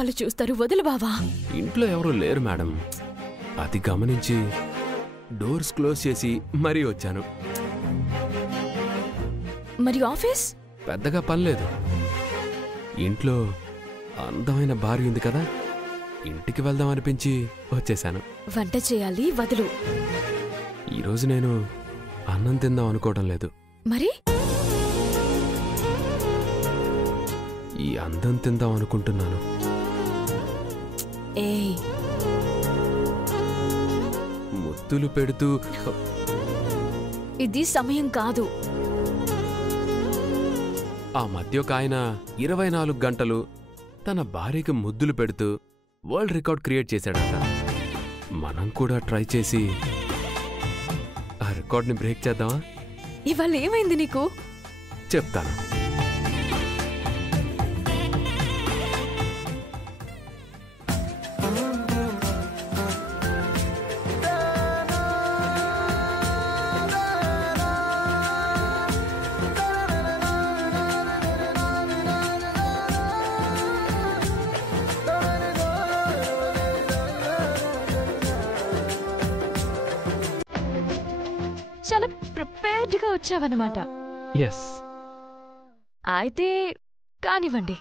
వాళ్ళు చూస్తారు, వదులు బావా. ఇంట్లో ఎవరూ లేరు మేడం. అది గమనించి డోర్స్ క్లోజ్ చేసి మరీ వచ్చాను. మరి ఆఫీస్? పెద్దగా పనిలేదు. ఇంట్లో అందమైన భార్య ఉంది కదా, ఇంటికి వెళ్దాం అనిపించి వచ్చేశాను. వంట చేయాలి, వదులు. ఈరోజు నేను అన్నం తిందాం అనుకోవడం లేదు. మరి ఈ అందం తిందాం అనుకుంటున్నాను. ఏయ్, ముద్దులు పెడుతూ ఇది సమయం కాదు. ఆ మధ్య ఒక ఆయన 24 గంటలు తన భార్యకి ముద్దులు పెడుతూ వరల్డ్ రికార్డ్ క్రియేట్ చేశాడంట. మనం కూడా ట్రై చేసి ఆ రికార్డ్ని బ్రేక్ చేద్దామా? ఇవాళ ఏమైంది నీకు? చెప్తాను. చాలా ప్రిపేర్డ్గా వచ్చావన్నమాట. ఎస్. అయితే కానివ్వండి.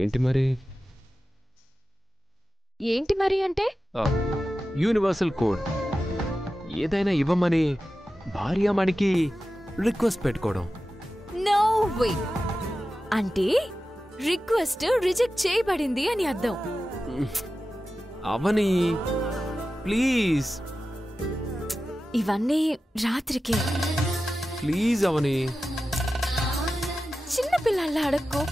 ఏంటి మరి? ఏంటి మరి అంటే? యూనివర్సల్ కోడ్ ఏదైనా ఇవ్వమని భార్యామణికి రిక్వెస్ట్ పెట్టుకోవడం. No way. అంటే రిక్వెస్ట్ రిజెక్ట్ చేయబడింది అని అర్థం. అవని ప్లీజ్. ఇవన్నీ రాత్రికే. ప్లీజ్ అవని. చిన్నపిల్లల్లా అడక్కో,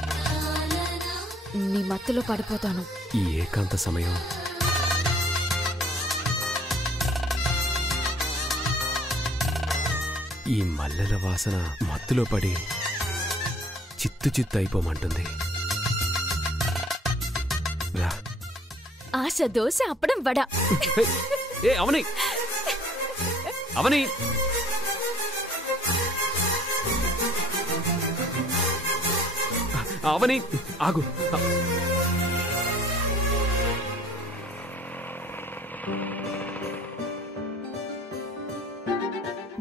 నీ మత్తులో పడిపోతాను. ఈ ఏకాంత సమయం ఈ మల్లెల వాసన మత్తులో పడి చిత్తు చిత్తు అయిపోమంటుంది. రా. ఆశ దోశ అప్పడం వడ. ఏ అవని, అవని. అవని ఆగు.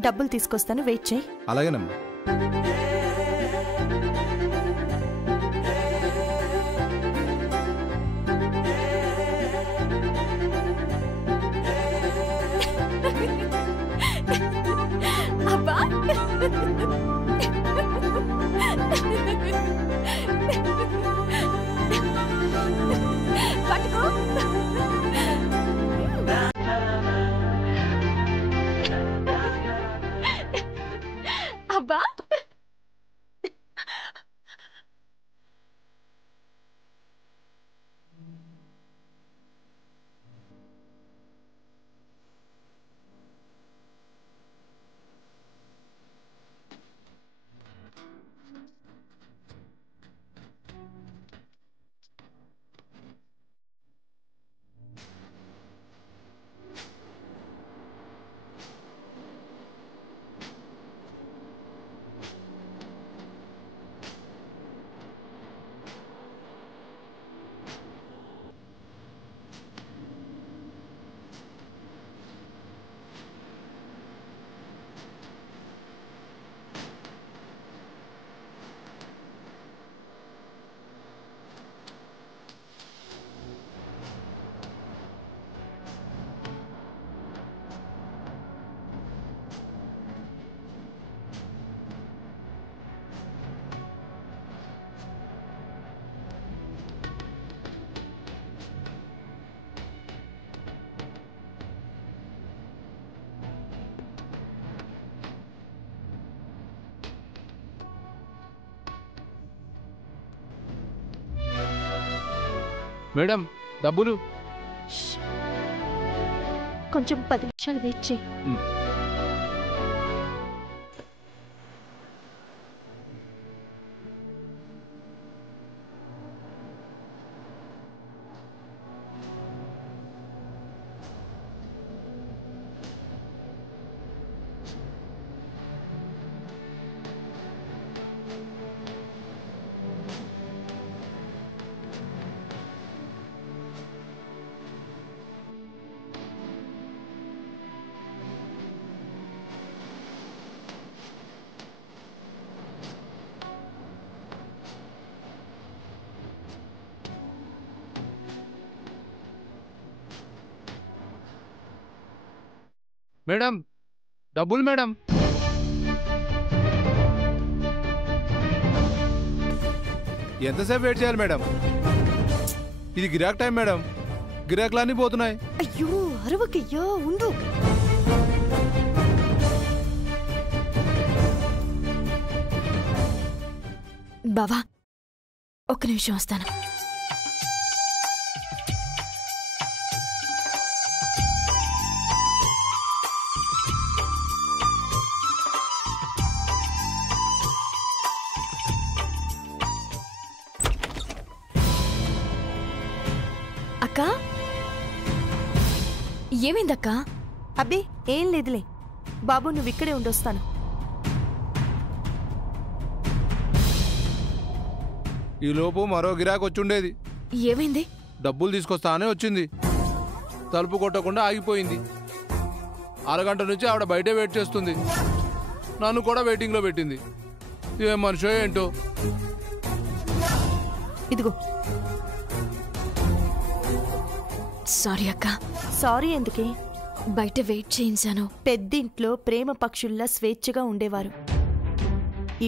డబ్బులు తీసుకొస్తాను, వెయిట్ చేయి. అలాగేనమ్మా. అబ్బా, పట్టుకో. అబ్బా, మేడం డబ్బులు. కొంచెం 10 నిమిషాలు వెయిట్ చేయి. మేడం డబ్బులు మేడం. ఎంతసేపు వెయిట్ చేయాలి మేడం? ఇది గిరాక్ టైం మేడం. గిరాకులన్నీ పోతున్నాయి. అయ్యో అరవకయ్యా, ఉండు. బావా ఒక్క నిమిషం వస్తాను. అక్క ఏమైందక్కా? అబ్బే ఏం లేదులే బాబు, నువ్వు ఇక్కడే ఉండొస్తాను. ఈ లోపు మరో గిరాకు వచ్చుండేది. ఏమైంది? డబ్బులు తీసుకొస్తానే వచ్చింది. తలుపు కొట్టకుండా ఆగిపోయింది. అరగంట నుంచి ఆవిడ బయటే వెయిట్ చేస్తుంది. నన్ను కూడా వెయిటింగ్లో పెట్టింది. ఏం మనిషో ఏంటో. ఇదిగో. సారీ అక్క. సారీ ఎందుకే? బయట వెయిట్ చేయించాను. పెద్దింట్లో ప్రేమ పక్షుల్లా స్వేచ్ఛగా ఉండేవారు.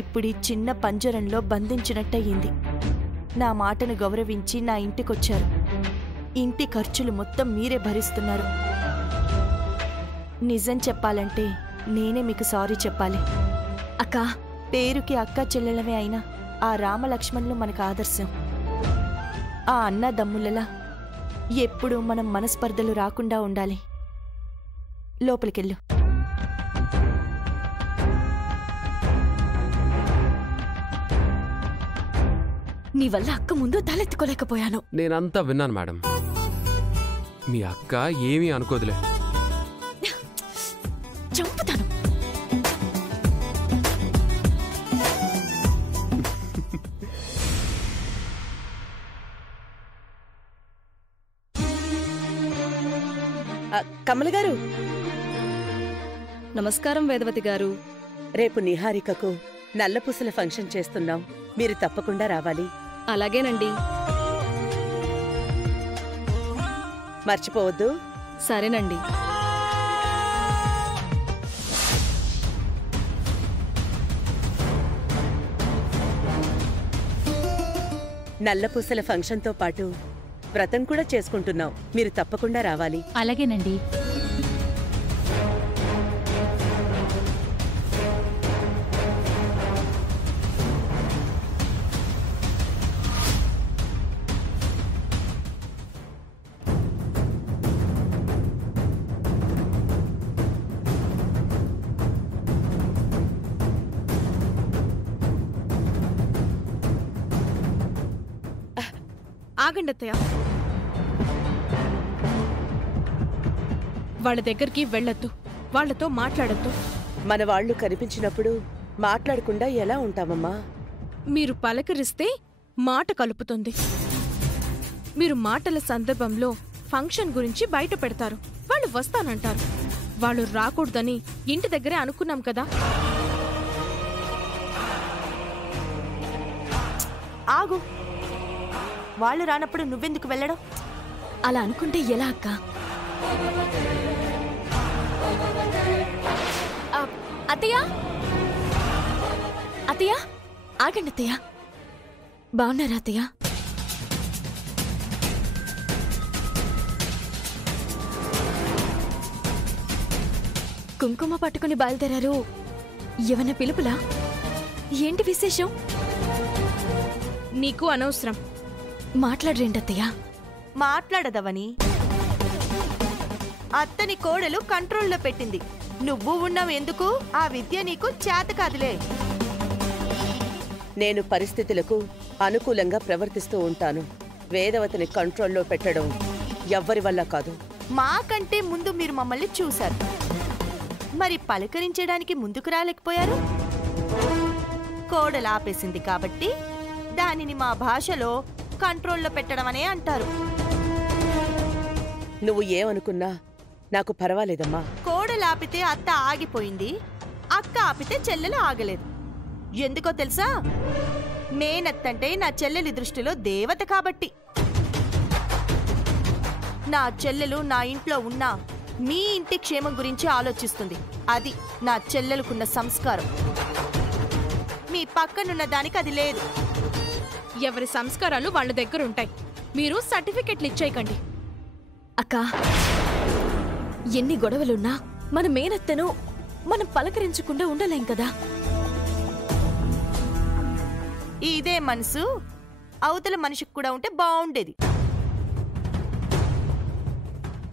ఇప్పుడీ చిన్న పంజరంలో బంధించినట్టయింది. నా మాటను గౌరవించి నా ఇంటికొచ్చారు. ఇంటి ఖర్చులు మొత్తం మీరే భరిస్తున్నారు. నిజం చెప్పాలంటే నేనే మీకు సారీ చెప్పాలి. అక్క పేరుకి అక్క చెల్లెలమే అయినా ఆ రామలక్ష్మణులు మనకు ఆదర్శం. ఆ అన్నదమ్ములలా ఎప్పుడూ మనం మనస్పర్ధలు రాకుండా ఉండాలి. లోపలికెళ్ళు. నీ వల్ల అక్క ముందు తలెత్తుకోలేకపోయాను. నేనంతా విన్నాను మేడం. మీ అక్క ఏమీ అనుకోదులే. చంపుతాను. కమల గారు. నమస్కారం వేదవతి గారు. రేపు నిహారికకు నల్లపూసల ఫంక్షన్ చేస్తున్నాం. మీరు తప్పకుండా రావాలి. అలాగేనండి. మర్చిపోవద్దు. సరేనండి. నల్లపూసల ఫంక్షన్తో పాటు వ్రతం కూడా చేసుకుంటున్నాం. మీరు తప్పకుండా రావాలి. అలాగేనండి. ఆగండి అత్తయ్య. వాళ్ళ దగ్గరికి వెళ్ళొద్దు, వాళ్లతో మాట్లాడొద్దు. మన వాళ్ళు కనిపించినప్పుడు మాట్లాడకుండా ఎలా ఉంటామమ్మా? మీరు పలకరిస్తే మాట కలుపుతుంది. మీరు మాటల సందర్భంలో ఫంక్షన్ గురించి బయట పెడతారు. వాళ్ళు వస్తానంటారు. వాళ్ళు రాకూడదని ఇంటి దగ్గరే అనుకున్నాం కదా. ఆగు. వాళ్ళు రానప్పుడు నువ్వెందుకు వెళ్ళడం? అలా అనుకుంటే ఎలా అక్క? అత్తయ్య, అత్తయ్య ఆగండి అత్తయ్య. బాగున్నారా అత్తయ్య? కుంకుమ పట్టుకుని బయలుదేరారు. ఏమన్నా పిలుపులా? ఏంటి విశేషం? నీకు అనవసరం. మాట్లాడరేంటి అత్తయ్య? మాట్లాడదవని అత్తని కోడలు కంట్రోల్లో పెట్టింది. నువ్వు ఉన్నావు ఎందుకు? ఆ విద్య నీకు చేత కాదులే. నేను పరిస్థితులకు అనుకూలంగా ప్రవర్తిస్తూ ఉంటాను. వేదవతిని కంట్రోల్లో పెట్టడం ఎవ్వరి వల్ల కాదు. మాకంటే ముందు మీరు మమ్మల్ని చూశారు, మరి పలకరించడానికి ముందుకు రాలేకపోయారు. కోడలు ఆపేసింది కాబట్టి దానిని మా భాషలో కంట్రోల్లో పెట్టడం అనే అంటారు. నువ్వు ఏమనుకున్నా నాకు పర్వాలేదమ్మా. కోడలు ఆపితే అత్త ఆగిపోయింది, అక్క ఆపితే చెల్లెలు ఆగలేదు. ఎందుకో తెలుసా? మేనత్తంటే నా చెల్లెలి దృష్టిలో దేవత కాబట్టి. నా చెల్లెలు నా ఇంట్లో ఉన్నా మీ ఇంటి క్షేమం గురించి ఆలోచిస్తుంది. అది నా చెల్లెలుకున్న సంస్కారం. మీ పక్కనున్న దానికి అది లేదు. ఎవరి సంస్కారాలు వాళ్ళ దగ్గర ఉంటాయి. మీరు సర్టిఫికెట్లు ఇచ్చేయకండి. అక్క, ఎన్ని గొడవలున్నా మన మేనత్తను మనం పలకరించకుండా ఉండలేం కదా. ఇదే మనసు అవతల మనిషికి కూడా ఉంటే బాగుండేది.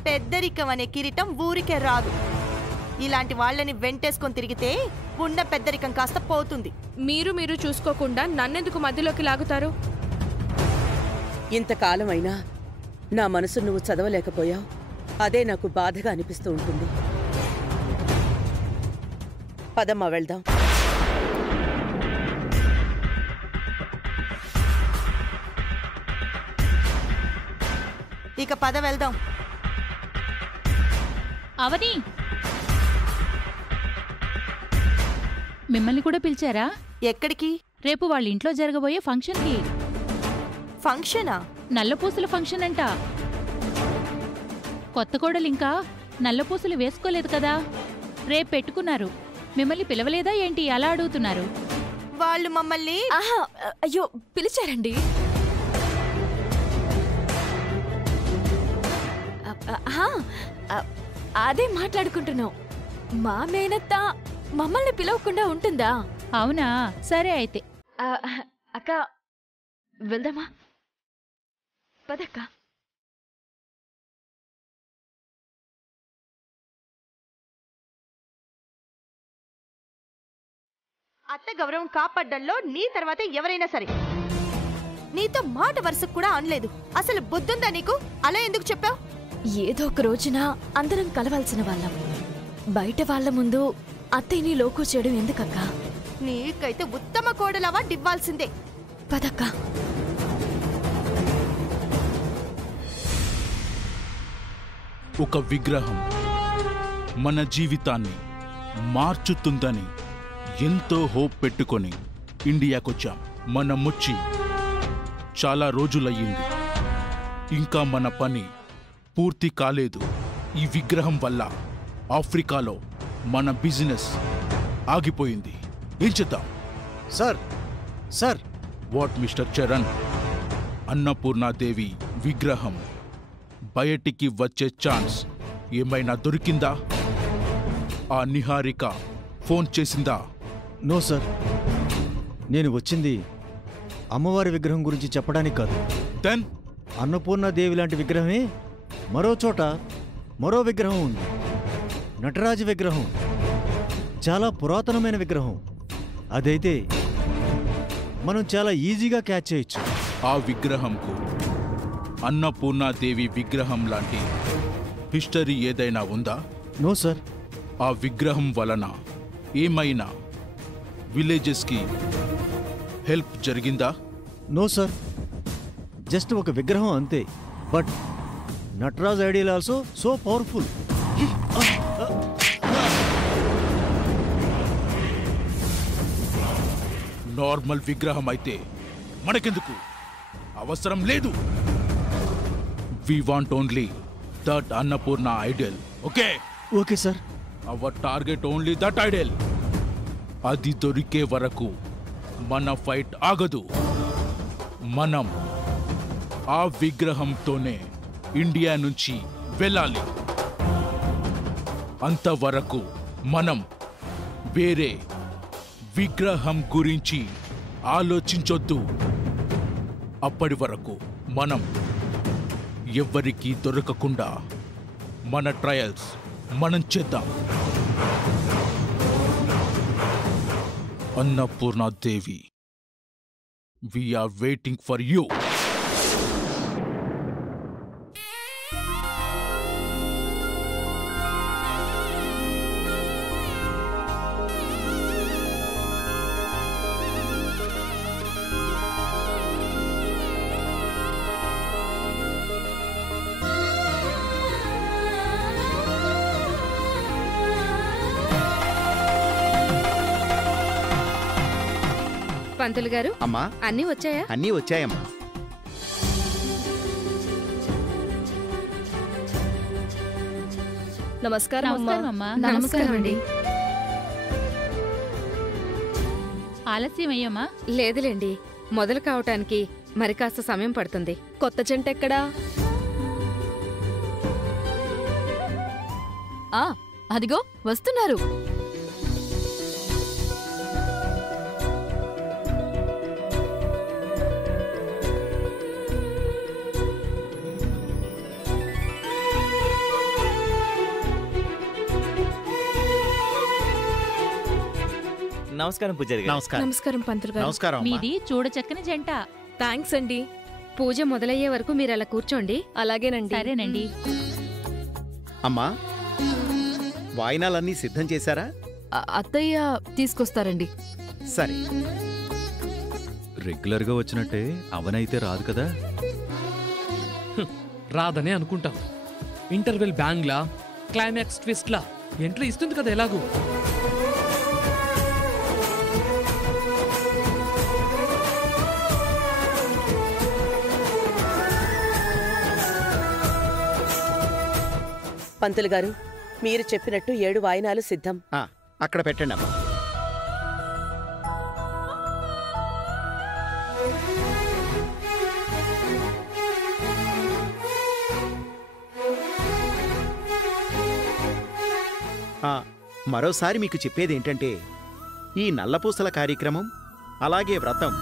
పెద్దరికం అనే కిరీటం ఊరికే రాదు. ఇలాంటి వాళ్ళని వెంటేసుకొని తిరిగితే ఉన్న పెద్దరికం కాస్త పోతుంది. మీరు చూసుకోకుండా నన్నెందుకు మధ్యలోకి లాగుతారు? ఇంతకాలమైనా నా మనసు నువ్వు చదవలేకపోయావు. అదే నాకు బాధగా అనిపిస్తూ ఉంటుంది. పదమ్మా వెళ్దాం. ఇక పద వెళ్దాం. అవని, మిమ్మల్ని కూడా పిలిచారా? ఎక్కడికి? రేపు వాళ్ళ ఇంట్లో జరగబోయే ఫంక్షన్కి. ఫంక్షనా? నల్లపూసల ఫంక్షన్ అంట. కొత్త కోడలు ఇంకా నల్లపూసలు వేసుకోలేదు కదా, రేపు పెట్టుకున్నారు. మిమ్మల్ని పిలవలేదా ఏంటి అలా అడుగుతున్నారు? వాళ్ళు మమ్మల్ని ఆహా, అయ్యో పిలిచారండి. అదే మాట్లాడుకుంటున్నాం. మా మేనత్త మమ్మల్ని పిలవకుండా ఉంటుందా? అవునా, సరే అయితే. అక్క వెళ్దామా? పదక్క. అత్త గౌరవం కాపాడ్డంలో నీ తర్వాత ఎవరైనా సరే. నీతో మాట వరుసకు కూడా అనలేదు. అసలు బుద్ధుందా నీకు? అలా ఎందుకు చెప్పావు? ఏదో ఒక రోజున అందరం కలవాల్సిన వాళ్ళం. బయట వాళ్ళ ముందు అత్తయ్యని లోకు చేయడం ఎందుకక్క? నీకైతే ఉత్తమ కోడలవా డివ్వాల్సిందే. పదక్క. ఒక విగ్రహం మన జీవితాన్ని మార్చుతుందని ఎంతో హోప్ పెట్టుకొని ఇండియాకొచ్చాం. మనమొచ్చి చాలా రోజులయ్యింది. ఇంకా మన పని పూర్తి కాలేదు. ఈ విగ్రహం వల్ల ఆఫ్రికాలో మన బిజినెస్ ఆగిపోయింది. ఏం చేద్దాం? Sir sir what mister Charan? Annapurnadevi విగ్రహం బయటికి వచ్చే ఛాన్స్ ఏమైనా దొరికిందా? ఆ నిహారిక ఫోన్ చేసిందా? నో సార్, నేను వచ్చింది అమ్మవారి విగ్రహం గురించి చెప్పడానికి కాదు. దెన్ అన్నపూర్ణాదేవి లాంటి విగ్రహమే మరో చోట మరో విగ్రహం ఉంది. నటరాజ విగ్రహం, చాలా పురాతనమైన విగ్రహం. అదైతే మనం చాలా ఈజీగా క్యాచ్ చేయొచ్చు. ఆ విగ్రహంకు అన్నపూర్ణాదేవి విగ్రహం లాంటి హిస్టరీ ఏదైనా ఉందా? No sir. ఆ విగ్రహం వలన ఏమైనా విలేజెస్కి హెల్ప్ జరిగిందా? నో సార్, జస్ట్ ఒక విగ్రహం అంతే. But Nataraj ideal also so powerful. Normal విగ్రహం అయితే మనకెందుకు? అవసరం లేదు. We want only that Annapurna ideal. Okay okay sir. Our target only that ideal. అది దొరికే వరకు మన ఫైట్ ఆగదు. మనం ఆ విగ్రహంతోనే ఇండియా నుంచి వెళ్ళాలి. అంతవరకు మనం వేరే విగ్రహం గురించి ఆలోచించొద్దు. అప్పటి వరకు మనం ఎవ్వరికీ దొరకకుండా మన ట్రయల్స్ మనం చేద్దాం. అన్నపూర్ణ దేవి, we are waiting for you. పంతులు గారు, అమ్మా అన్నీ వచ్చాయా? అన్నీ వచ్చాయమ్మా. నమస్కారం అమ్మా. నమస్కారం అండి. ఆలస్యం అయ్యమ్మా? లేదులేండి, మొదలు కావటానికి మరి కాస్త సమయం పడుతుంది. కొత్త జంట ఎక్కడా? అదిగో వస్తున్నారు. నమస్కారం పూజారి గారు. నమస్కారం పంతులు గారు. నమస్కారం అమ్మా. మీది చూడచక్కని జంట. థ్యాంక్స్ అండి. పూజ మొదలయ్యే వరకు మీరు అలా కూర్చోండి. అలాగేనండి. సరేనండి. అమ్మా, వాయినాలన్నీ సిద్ధం చేశారా? అత్తయ్య తీసుకొస్తారండి. సరే. రెగ్యులర్గా వచ్చినట్టే అవనైతే రాదు కదా. రాదనే అనుకుంటాం. ఇంటర్వెల్ బ్యాంగ్లా, క్లైమాక్స్ ట్విస్ట్లా ఎంట్రీ ఇస్తుంది కదా ఎలాగూ. పంతులు గారు, మీరు చెప్పినట్టు 7 వాయినాలు సిద్ధం. అక్కడ పెట్టండి అమ్మా. మరోసారి మీకు చెప్పేదేంటంటే, ఈ నల్లపూసల కార్యక్రమం అలాగే వ్రతం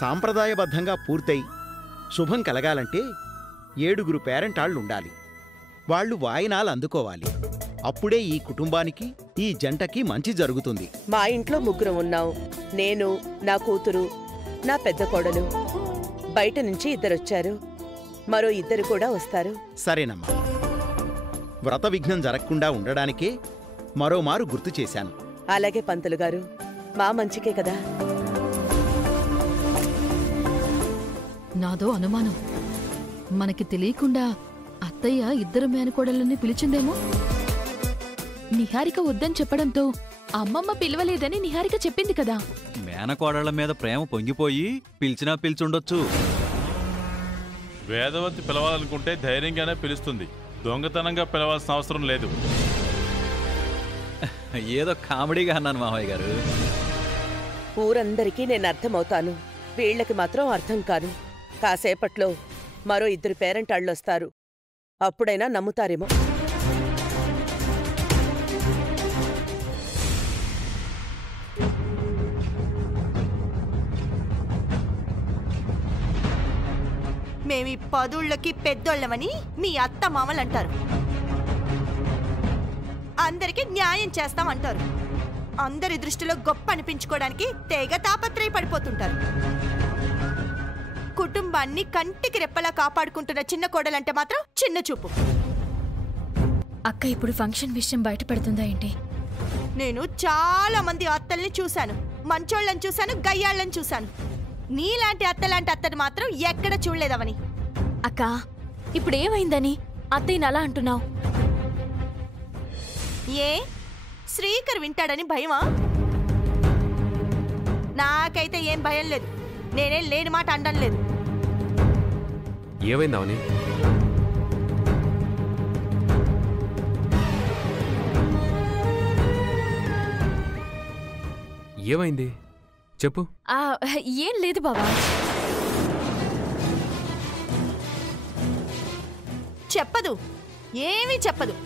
సాంప్రదాయబద్ధంగా పూర్తయి శుభం కలగాలంటే 7 పేరెంటాళ్ళుండాలి. వాళ్ళు వాయినాలు అందుకోవాలి. అప్పుడే ఈ కుటుంబానికి, ఈ జంటకి మంచి జరుగుతుంది. మా ఇంట్లో 3 ఉన్నాం. నేను, నా కూతురు, నా పెద్ద కోడలు. బయట నుంచి 2 వచ్చారు. మరో 2 కూడా వస్తారు. సరేనమ్మా. వ్రత విఘ్నం జరగకుండా ఉండడానికే మరోమారు గుర్తు చేశాను. అలాగే పంతులు గారు, మా మంచికే కదా. నాదో అనుమానం. మనకి తెలియకుండా అత్తయ్య 2 మేనకోడళ్ళని పిలిచిందేమో. నిహారిక వద్దని చెప్పడంతో అమ్మమ్మ పిలవలేదని నిహారిక చెప్పింది కదా. మేనకోడళ్ల మీద ప్రేమ పొంగిపోయి పిలిచినా పిలిచుండొచ్చు. వేదవతి పిలవాలనుకుంటే ధైర్యంగానే పిలుస్తుంది. దొంగతనంగా పిలవాల్సిన అవసరం లేదు. ఏదో కామెడీగా అన్నాను మామయ్య గారు. ఊరందరికీ నేను అర్థమవుతాను, వీళ్ళకి మాత్రం అర్థం కాను. కాసేపట్లో మరో 2 పేరెంటాళ్ళొస్తారు. అప్పుడైనా నమ్ముతారేమో. మేమీ 10ఊళ్ళకి పెద్దోళ్ళమని మీ అత్త మామలంటారు. అందరికీ న్యాయం చేస్తామంటారు. అందరి దృష్టిలో గొప్ప అనిపించుకోవడానికి తెగ తాపత్రయపడిపోతుంటారు. కుటుంబాన్ని కంటికి రెప్పలా కాపాడుకుంటున్న చిన్న కోడలంటే మాత్రం చిన్న చూపు. అక్క ఇప్పుడు ఫంక్షన్ విషయం బయట పెడుతుందా ఏంటి? నేను చాలా మంది అత్తల్ని చూశాను. మంచోళ్ళని చూశాను, గయ్యాళ్ళని చూశాను. నీలాంటి అత్తలాంటి అత్తని మాత్రం ఎక్కడ చూడలేదవని. అక్క, ఇప్పుడు ఏమైందని అత్తయ్యని అలా అంటున్నావు? ఏ శ్రీకర్ వింటాడని భయమా? నాకైతే ఏం భయం లేదు. నేనేం లేని మాట అనడం లేదు. ఏమైందావని? ఏమైంది చెప్పు. ఏం లేదు బాబా. చెప్పదు, ఏమీ చెప్పదు.